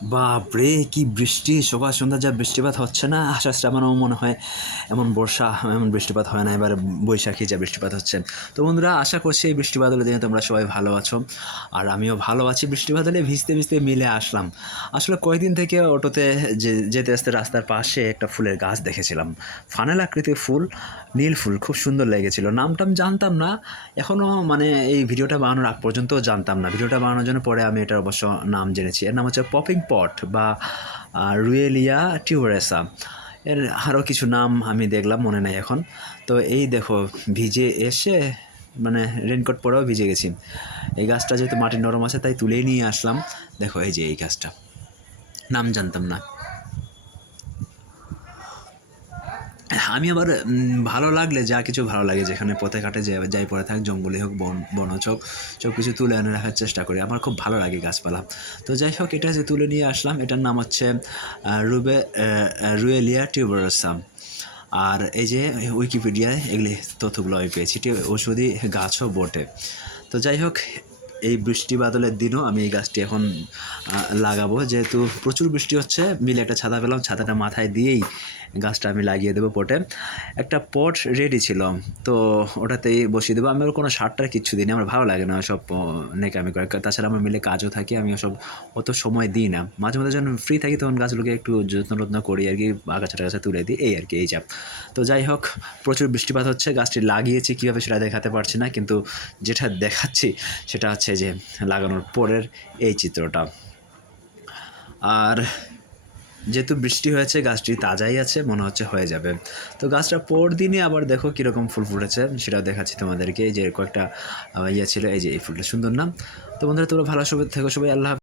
বাপরে কি বৃষ্টি! সকাল সন্ধ্যা যা বৃষ্টিপাত হচ্ছে না, আষাঢ় শ্রাবণেও মনে হয় এমন বর্ষা, এমন বৃষ্টিপাত হয় না। এবারে বৈশাখী যা বৃষ্টিপাত হচ্ছে। তো বন্ধুরা, আশা করছি এই বৃষ্টি বাদলের দিনে তোমরা সবাই ভালো আছো। আর আমিও ভালো আছি। বৃষ্টি বাদলে ভিজতে, ভিজতে মিলে আসলাম। আসলে কয়েকদিন থেকে অটোতে যেতে আসতে রাস্তার পাশে একটা ফুলের গাছ দেখেছিলাম। ফানেল আকৃতির ফুল, নীল ফুল, খুব সুন্দর লেগেছিল। নামটাম জানতাম না। এখনও মানে এই ভিডিওটা বানানোর আগ পর্যন্তও জানতাম না। ভিডিওটা বানানোর জন্য পরে আমি এটার অবশ্য নাম জেনেছি। এর নাম হচ্ছে পপিং পট বা রুয়েলিয়া টিউবারেসা। এর আরও কিছু নাম আমি দেখলাম, মনে নাই এখন। তো এই দেখো, ভিজে এসে মানে রেনকোট পরেও ভিজে গেছি। এই গাছটা যেহেতু মাটি নরম আছে তাই তুলেই নিয়ে আসলাম। দেখো এই যে এই গাছটা, নাম জানতাম না। আমি আবার ভালো লাগলে যা কিছু ভালো লাগে, যেখানে পথে ঘাটে যাই পড়ে থাক, জঙ্গলে হোক, বনজ হোক, সব কিছু তুলে এনে রাখার চেষ্টা করি। আমার খুব ভালো লাগে গাছপালা। তো যাই হোক, এটা যে তুলে নিয়ে আসলাম, এটার নাম হচ্ছে রুয়েলিয়া টিউবারোসা। আর এই যে উইকিপিডিয়ায় এগুলি তথ্যগুলো আমি পেয়েছি, এটি ঔষধি গাছও বটে। তো যাই হোক, এই বৃষ্টি বাদলের দিনও আমি এই গাছটি এখন লাগাবো। যেহেতু প্রচুর বৃষ্টি হচ্ছে, মিলে একটা ছাতা পেলাম, ছাতাটা মাথায় দিয়েই গাছটা আমি লাগিয়ে দেবো পটে। একটা পট রেডি ছিল, তো ওটাতেই বসিয়ে দেবো। আমি ওর কোনো সারটার কিচ্ছু দিই না, আমার ভালো লাগে না ওসব নেকামি করে। তাছাড়া আমার মিলে কাজও থাকে, আমি ওসব অত সময় দিই না। মাঝে মাঝে যখন ফ্রি থাকি তখন গাছগুলোকে একটু যত্ন করি আর কি, আগাছা টাগাছা তুলে দিই, এই আর কি, এই চাপ। তো যাই হোক, প্রচুর বৃষ্টিপাত হচ্ছে, গাছটি লাগিয়েছি কীভাবে সেটা দেখাতে পারছি না, কিন্তু যেটা দেখাচ্ছি সেটা হচ্ছে যে লাগানোর পরের এই চিত্রটা। আর যেহেতু বৃষ্টি হয়েছে, গাছটি তাজাই আছে, মনে হচ্ছে হয়ে যাবে। তো গাছটা পর দিনই আবার দেখো কীরকম ফুল ফুটেছে, সেটাও দেখাচ্ছি তোমাদেরকে। এই যে কয়েকটা ইয়ে ছিল, এই যে এই ফুলটা সুন্দর না? তো বন্ধুরা, তোমরা ভালো সবাই থেকো, সবাই আল্লাহ।